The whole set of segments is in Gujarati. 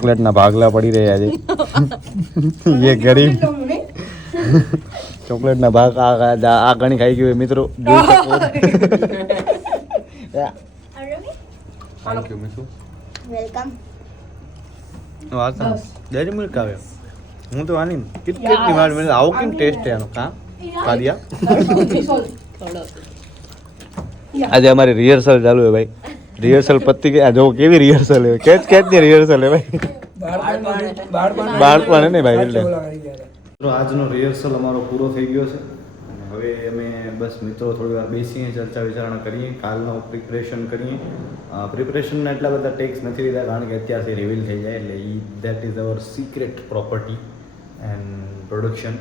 ચોકલેટના ભાગલા પડી રહ્યા છે એ ગરીબ ચોકલેટના ભાગ આ ઘણી ખાઈ ગયું મિત્રો જોઈ શકો થેન્ક યુ મીઠું વેલકમ વાસણ ડેરી મિલ્ક આવે હું તો આની કિટકેટની વાત મને આવો કેમ ટેસ્ટ છે આનો કા કાદિયા આજે અમારી રિહર્સલ ચાલુ છે ભાઈ રિહર્સલ પતી ગઈ જો કેવી રિહર્સલ છે કેચ ની રિહર્સલ છે ભાઈ બાળપણ ને ભાઈ એટલે આજનો રિહર્સલ અમારો પૂરો થઈ ગયો છે અને હવે અમે બસ મિત્રો થોડી વાર બેસીએ ચર્ચા વિચારણા કરીએ કાલનો પ્રિપરેશન કરીએ પ્રિપરેશનના એટલા બધા ટેક્સ નથી લીધા કારણ કે અત્યારથી રિવીલ થઈ જાય એટલે that is our secret property and production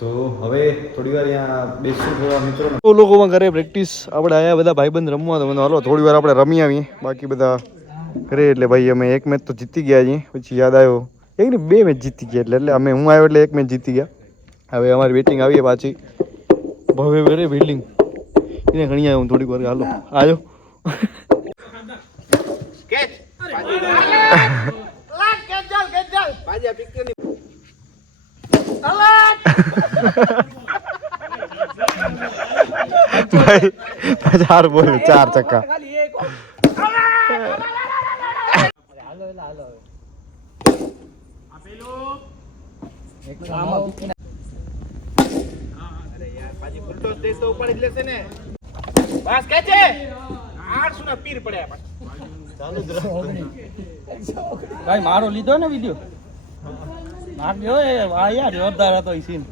તો હવે થોડી વાર અહીંયા બેસીશું થોડા મિત્રો લોકોમાં ઘરે પ્રેક્ટિસ આપણે આવ્યા બધા ભાઈબંધ રમવા તો મને હાલો થોડી વાર આપણે રમી આવીએ બાકી બધા ઘરે એટલે ભાઈ અમે એક મેચ તો જીતી ગયા છીએ પછી યાદ આવ્યો એક ને બે મેચ જીતી ગયા એટલે અમે હું આવ્યો એટલે એક મેચ જીતી ગયા હવે અમારી બેટિંગ આવીએ પાછી ભવ્ય ઘરે બિલ્ડિંગ એને ઘણી આવ્યો હું થોડીક વાર હાલો આવ્યો ભાઈ 4 બોલ 4 છક્કા ભાઈ મારો લીધો ને વિડિયો નાખ્યો એ વાહ યાર જોરદાર હતો ઈ સીન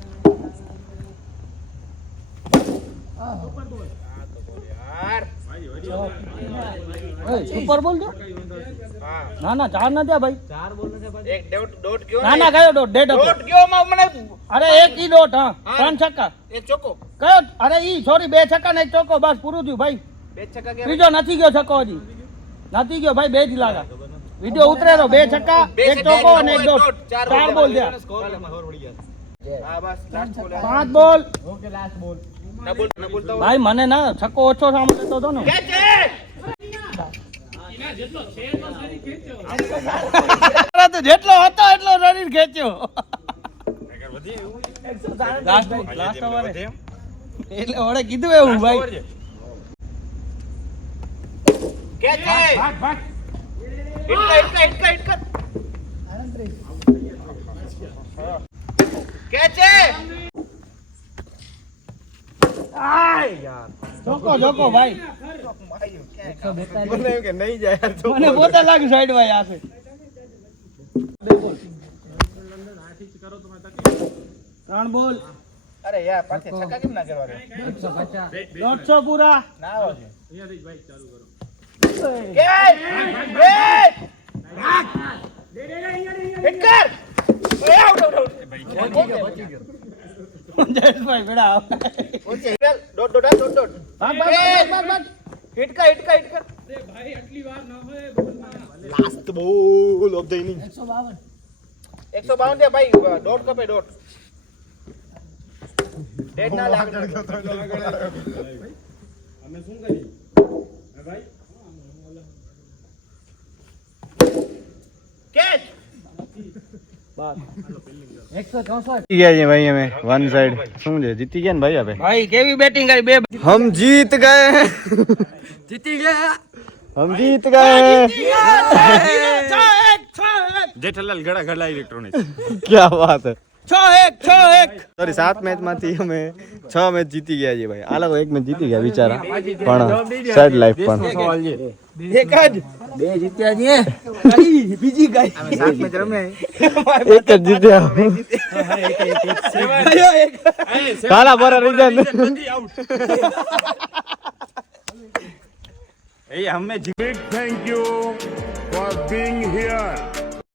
સુપર બોલ દો ના ના 4 ના દે ભાઈ 4 બોલ ને ભાઈ એક ડોટ ગયો ના ના કયો ડોટ ગયો માં મને અરે એક ઈ ડોટ હા 3 છક્કા એક ચોકો કયો અરે ઈ સોરી 2 છક્કા ને એક ચોકો બસ પૂરું થયું ભાઈ 2 છક્કા ગયા ત્રીજો નથી ગયો છક્કો હજી નથી ગયો ભાઈ 2 જ લાગા વિડિયો ઉતરે તો 2 છક્કા એક ચોકો અને એક ડોટ 4 બોલ દે હા બસ લાસ્ટ બોલ 5 બોલ ઓકે લાસ્ટ બોલ ના બોલ ભાઈ મને ના છક્કો ઓછો સાંભળતો હતો ને જેટલો હતો એટલો શરીર ખેંચ્યો એટલે ઓળે કીધું એવું ભાઈ જોકો ભાઈ મને કે નહીં જાય યાર મને પોતે લાગે સાઈડ ભાઈ આસે ત્રણ બોલ અરે યાર પાછે છક્કા કેમ ના કરવા 150 150 પૂરા ના આવો છે અહીંયાથી ભાઈ ચાલુ કરો હિટ કર એ આઉટ ભાઈ જયેશભાઈ બેડા ઓકે ડોટ હિટ કર અરે ભાઈ આટલી વાર ન હોય બોલમાં લાસ્ટ બોલ ઓફ ધ ઇનિંગ 152 દે ભાઈ ડોટ કપે ડોટ ડેડ ના લાગે અમે શું કરી હે ભાઈ કેચ બસ 164 ગયા છે ભાઈ અમે વન સાઈડ શું છે જીતી ગયા ને ભાઈ આપણે ભાઈ કેવી બેટિંગ કરી બે हम जीत गए જીતી ગયા हम जीत गए જેઠાલાલ ગડા ગડા ઇલેક્ટ્રોનિક્સ क्या बात है 6-1 સોરી 7 મેચ માંથી અમે 6 મેચ જીતી ગયા છે ભાઈ આ લોકો એક મેચ જીતી ગયા બિચારા પણ સાઈડ લાઈફ પણ એક જ બે જીત્યા છે કઈ બીજી ગઈ અમે 7 મેચ રમ્યા એક જ જીત્યા કાલા પર રીઝન એ હમે Big thank you for being here.